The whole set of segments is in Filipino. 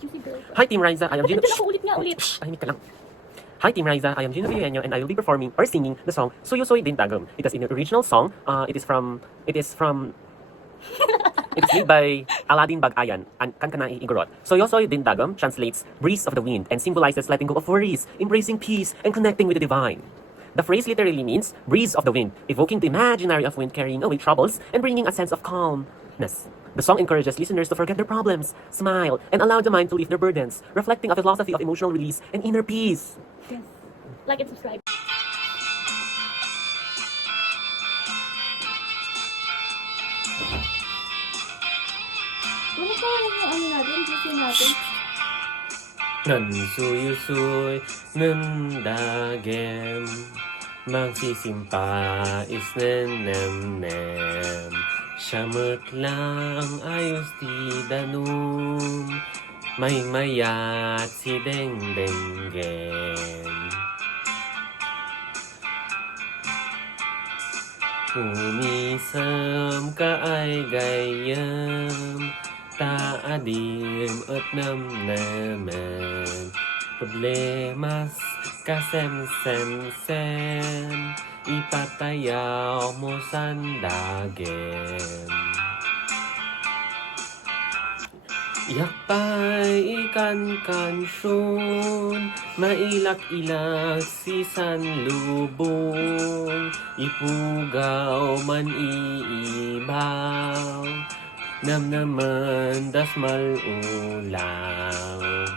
Juicy girl. Hi Team Riza, I am Gino. Ito ako ulit nga, ulit. Shh, tahimik ka lang. Hi Team Riza, I am Gino Villeno and I will be performing or singing the song Suyo Soy Din Dagom. It is an original song. It is made by Aladdin Bagayan and Kankanai Igorot. Suyo Soy Din Dagom translates breeze of the wind and symbolizes letting go of worries, embracing peace, and connecting with the divine. The phrase literally means breeze of the wind, evoking the imaginary of wind carrying away troubles and bringing a sense of calmness. The song encourages listeners to forget their problems, smile, and allow the mind to lift their burdens, reflecting a philosophy of emotional release and inner peace. Yes. Like and subscribe. Ano pa yung ano natin, juicy natin? Nan suyo-suy, nan dagem, magsisimpa is nem-nem. Siyamot lang ayos di danum, may mayat si deng-dengen. Umisam ka ay gayam, taadim at namnaman. Problemas kasem-sem-sem, ipatayaw mo sandagem. Yakpay ikan-kansyon, mailak-ilak si sanlubong, ipugaw man iibaw, namnaman dasmal ulaw.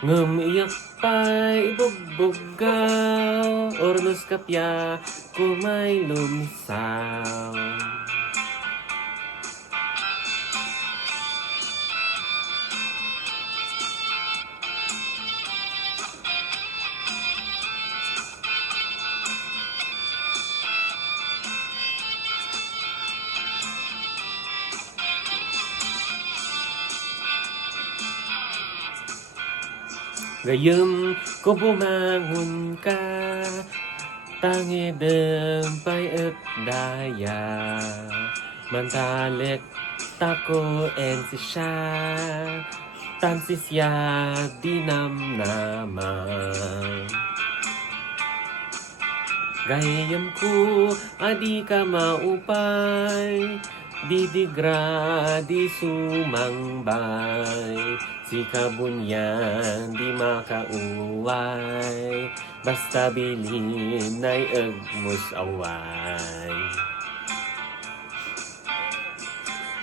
Ngem yakpay ibugbugaw, ornos kapya kumay lumsaw. Gayem ko bumangon ka, tangidem pay at daya. Mantalek tako en si siya, tansi siya dinamnaman. Gayem ko adi ka maupay, didigra di sumangbay. Si kabunyan di makauway, basta bilin ay agmus away.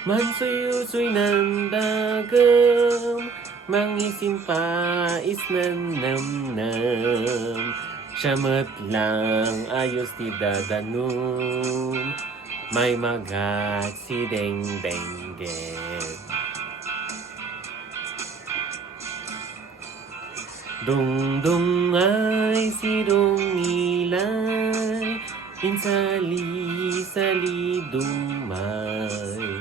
Mansuyo-suy ng dagam, mangisin pa is nanamnam. Siyamot lang ayos ti dadanum, may magat si deng-dengen. Dong-dong ay si dong-ilay, insali-sali dumay.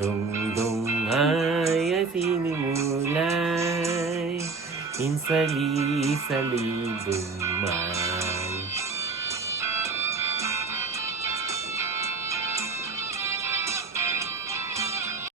Dong-dong ay sinimulay, insali-sali dumay.